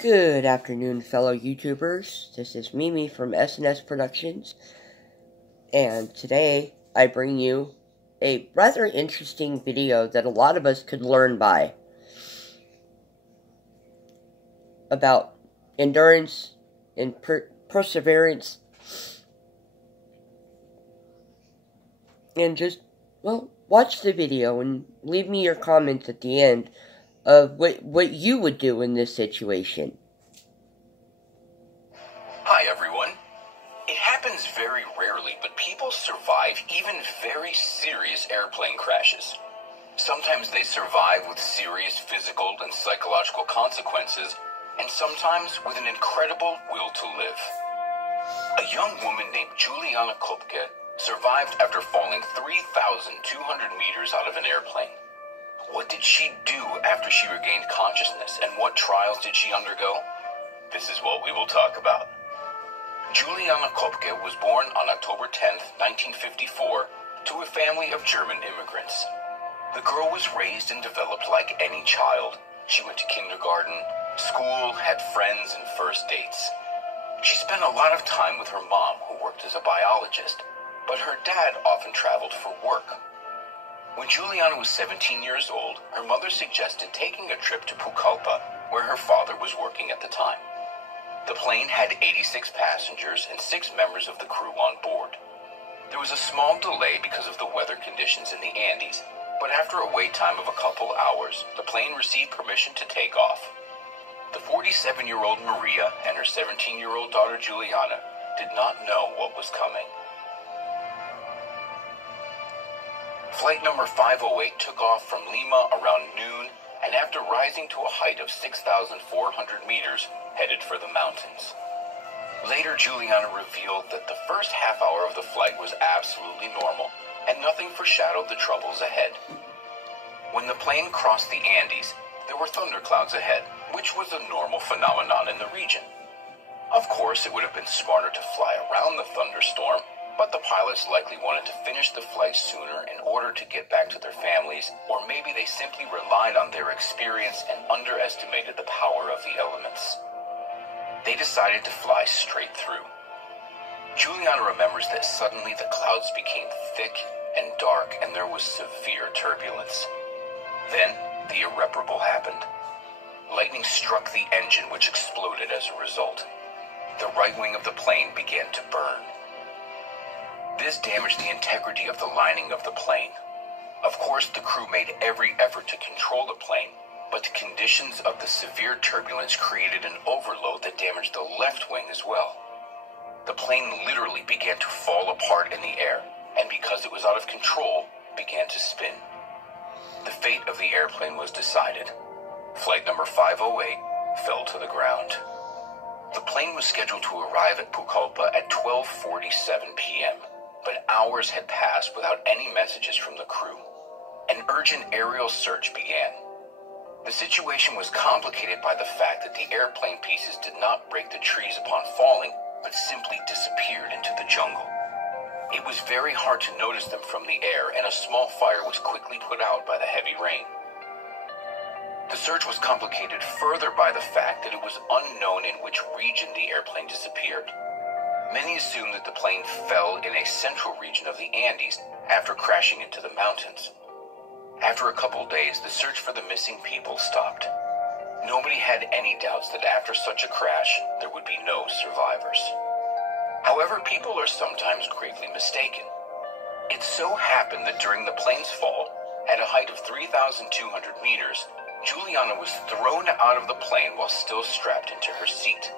Good afternoon, fellow YouTubers. This is Mimi from SNS Productions, and today I bring you a rather interesting video that a lot of us could learn by about endurance and perseverance, and just, well, watch the video and leave me your comments at the end of what you would do in this situation. Hi everyone. It happens very rarely, but people survive even very serious airplane crashes. Sometimes they survive with serious physical and psychological consequences, and sometimes with an incredible will to live. A young woman named Juliana Koepcke survived after falling 3,200 meters out of an airplane. What did she do after she regained consciousness, and what trials did she undergo? This is what we will talk about. Juliana Koepcke was born on October 10, 1954, to a family of German immigrants. The girl was raised and developed like any child. She went to kindergarten, school, had friends, and first dates. She spent a lot of time with her mom, who worked as a biologist, but her dad often traveled for work. When Juliana was 17 years old, her mother suggested taking a trip to Koepcke, where her father was working at the time. The plane had 86 passengers and 6 members of the crew on board. There was a small delay because of the weather conditions in the Andes, but after a wait time of a couple hours, the plane received permission to take off. The 47-year-old Maria and her 17-year-old daughter Juliana did not know what was coming. Flight number 508 took off from Lima around noon, and after rising to a height of 6,400 meters, headed for the mountains. Later, Juliana revealed that the first half hour of the flight was absolutely normal, and nothing foreshadowed the troubles ahead. When the plane crossed the Andes, there were thunderclouds ahead, which was a normal phenomenon in the region. Of course, it would have been smarter to fly around the thunderstorm, but the pilots likely wanted to finish the flight sooner in order to get back to their families, or maybe they simply relied on their experience and underestimated the power of the elements. They decided to fly straight through. Juliana remembers that suddenly the clouds became thick and dark and there was severe turbulence. Then, the irreparable happened. Lightning struck the engine, which exploded as a result. The right wing of the plane began to burn. This damaged the integrity of the lining of the plane. Of course, the crew made every effort to control the plane, but the conditions of the severe turbulence created an overload that damaged the left wing as well. The plane literally began to fall apart in the air, and because it was out of control, began to spin. The fate of the airplane was decided. Flight number 508 fell to the ground. The plane was scheduled to arrive at Koepcke at 12:47 p.m., but hours had passed without any messages from the crew. An urgent aerial search began. The situation was complicated by the fact that the airplane pieces did not break the trees upon falling, but simply disappeared into the jungle. It was very hard to notice them from the air, and a small fire was quickly put out by the heavy rain. The search was complicated further by the fact that it was unknown in which region the airplane disappeared. Many assume that the plane fell in a central region of the Andes after crashing into the mountains. After a couple days, the search for the missing people stopped. Nobody had any doubts that after such a crash, there would be no survivors. However, people are sometimes gravely mistaken. It so happened that during the plane's fall, at a height of 3,200 meters, Juliana was thrown out of the plane while still strapped into her seat.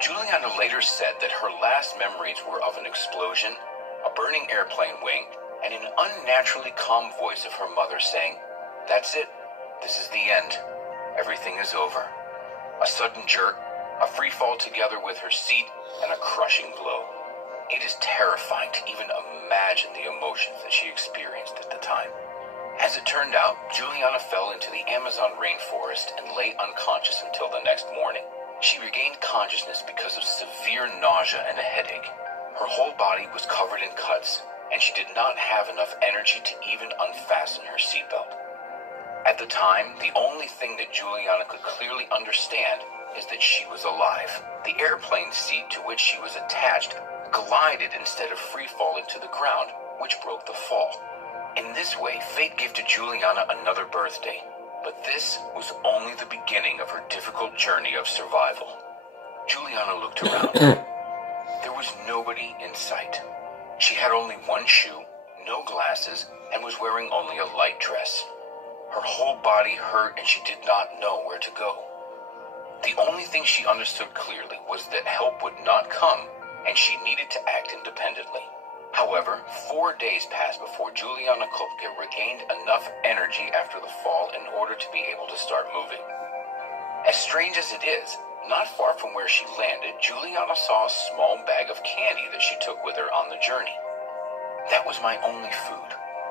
Juliana later said that her last memories were of an explosion, a burning airplane wing, and an unnaturally calm voice of her mother saying, "That's it. This is the end. Everything is over." A sudden jerk, a free fall together with her seat, and a crushing blow. It is terrifying to even imagine the emotions that she experienced at the time. As it turned out, Juliana fell into the Amazon rainforest and lay unconscious until the next morning. She regained consciousness because of severe nausea and a headache. Her whole body was covered in cuts, and she did not have enough energy to even unfasten her seatbelt. At the time, the only thing that Juliana could clearly understand is that she was alive. The airplane seat to which she was attached glided instead of free falling to the ground, which broke the fall. In this way, fate gifted Juliana another birthday, but this was only the beginning of her difficult journey of survival. Juliana looked around. There was nobody in sight. She had only one shoe, no glasses, and was wearing only a light dress. Her whole body hurt and she did not know where to go. The only thing she understood clearly was that help would not come and she needed to act independently. However, 4 days passed before Juliana Koepcke regained enough energy after the fall in order to be able to start moving. As strange as it is, not far from where she landed, Juliana saw a small bag of candy that she took with her on the journey. That was my only food.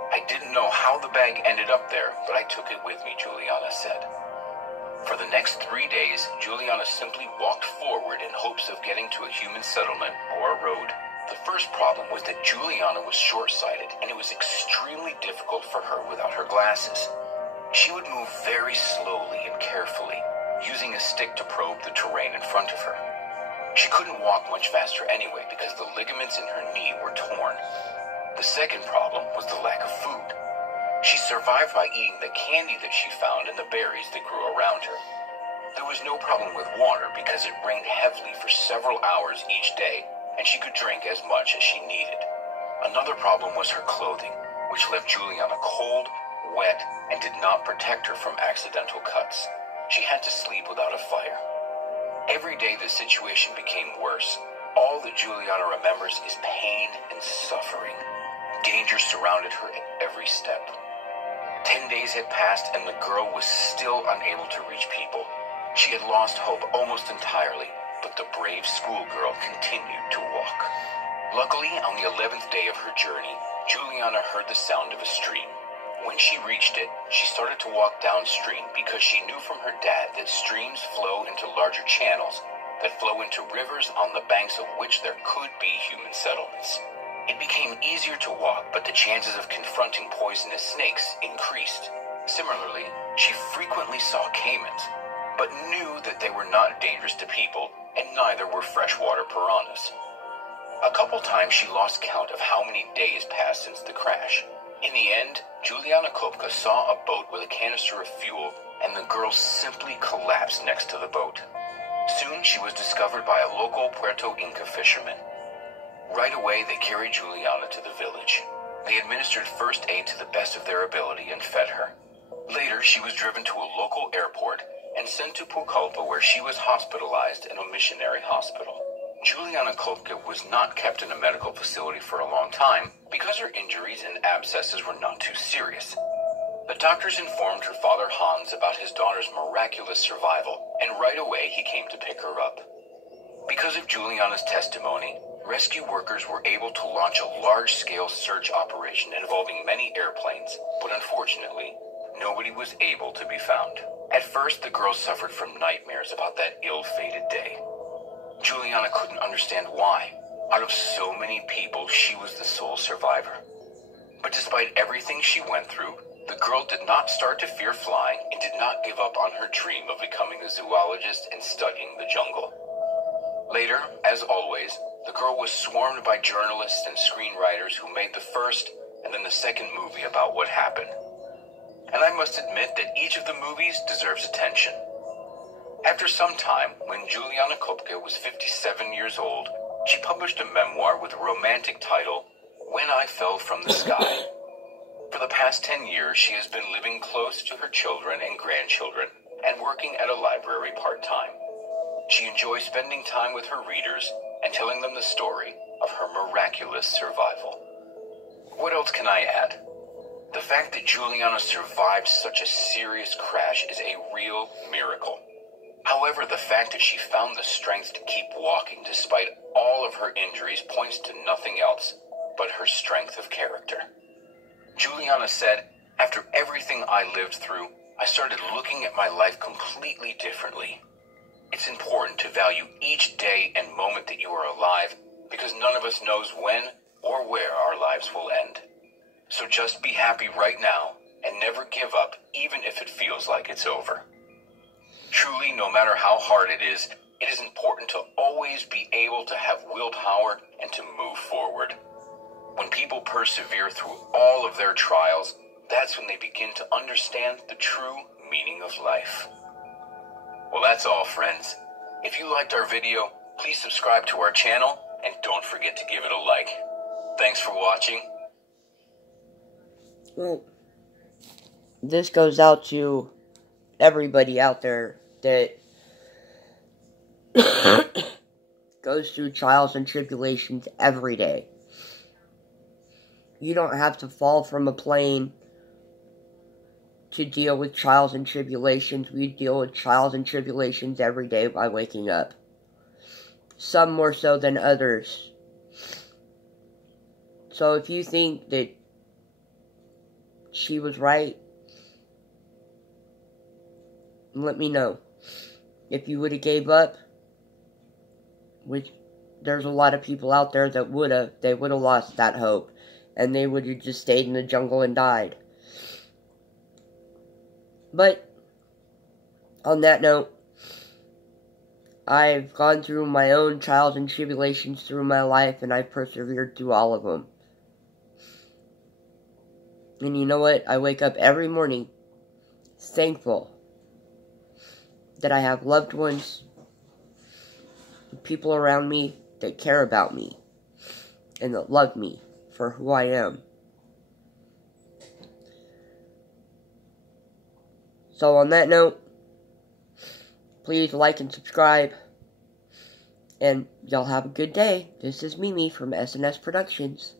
I didn't know how the bag ended up there, but I took it with me, Juliana said. For the next 3 days, Juliana simply walked forward in hopes of getting to a human settlement or a road. The first problem was that Juliana was short-sighted, and it was extremely difficult for her without her glasses. She would move very slowly and carefully, using a stick to probe the terrain in front of her. She couldn't walk much faster anyway because the ligaments in her knee were torn. The second problem was the lack of food. She survived by eating the candy that she found and the berries that grew around her. There was no problem with water because it rained heavily for several hours each day, and she could drink as much as she needed. Another problem was her clothing, which left Juliana cold, wet, and did not protect her from accidental cuts. She had to sleep without a fire. Every day the situation became worse. All that Juliana remembers is pain and suffering. Danger surrounded her at every step. 10 days had passed and the girl was still unable to reach people. She had lost hope almost entirely, but the brave schoolgirl continued to walk. Luckily, on the 11th day of her journey, Juliana heard the sound of a stream. When she reached it, she started to walk downstream because she knew from her dad that streams flow into larger channels that flow into rivers on the banks of which there could be human settlements. It became easier to walk, but the chances of confronting poisonous snakes increased. Similarly, she frequently saw caimans, but knew that they were not dangerous to people, and neither were freshwater piranhas. A couple times she lost count of how many days passed since the crash. In the end, Juliana Koepcke saw a boat with a canister of fuel, and the girl simply collapsed next to the boat. Soon she was discovered by a local Puerto Inca fisherman. Right away, they carried Juliana to the village. They administered first aid to the best of their ability and fed her. Later, she was driven to a local airport and sent to Koepcke, where she was hospitalized in a missionary hospital. Juliana Koepcke was not kept in a medical facility for a long time because her injuries and abscesses were not too serious. The doctors informed her father Hans about his daughter's miraculous survival, and right away he came to pick her up. Because of Juliana's testimony, rescue workers were able to launch a large-scale search operation involving many airplanes, but unfortunately, nobody was able to be found. At first, the girl suffered from nightmares about that ill-fated day. Juliana couldn't understand why. Out of so many people, she was the sole survivor. But despite everything she went through, the girl did not start to fear flying and did not give up on her dream of becoming a zoologist and studying the jungle. Later, as always, the girl was swarmed by journalists and screenwriters who made the first and then the second movie about what happened. And I must admit that each of the movies deserves attention. After some time, when Juliana Koepcke was 57 years old, she published a memoir with a romantic title, When I Fell from the Sky. For the past 10 years, she has been living close to her children and grandchildren and working at a library part-time. She enjoys spending time with her readers and telling them the story of her miraculous survival. What else can I add? The fact that Juliana survived such a serious crash is a real miracle. However, the fact that she found the strength to keep walking despite all of her injuries points to nothing else but her strength of character. Juliana said, "After everything I lived through, I started looking at my life completely differently. It's important to value each day and moment that you are alive because none of us knows when or where our lives will end. So just be happy right now and never give up even if it feels like it's over." Truly, no matter how hard it is important to always be able to have willpower and to move forward. When people persevere through all of their trials, that's when they begin to understand the true meaning of life. Well, that's all, friends. If you liked our video, please subscribe to our channel and don't forget to give it a like. Thanks for watching. Well, this goes out to everybody out there that goes through trials and tribulations every day. You don't have to fall from a plane to deal with trials and tribulations. We deal with trials and tribulations every day by waking up. Some more so than others. So if you think that she was right, let me know. If you would have gave up, which there's a lot of people out there that would have, they would have lost that hope. And they would have just stayed in the jungle and died. But, on that note, I've gone through my own trials and tribulations through my life, and I've persevered through all of them. And you know what? I wake up every morning thankful that I have loved ones, people around me that care about me, and that love me for who I am. So on that note, please like and subscribe, and y'all have a good day. This is Mimi from SNS Productions.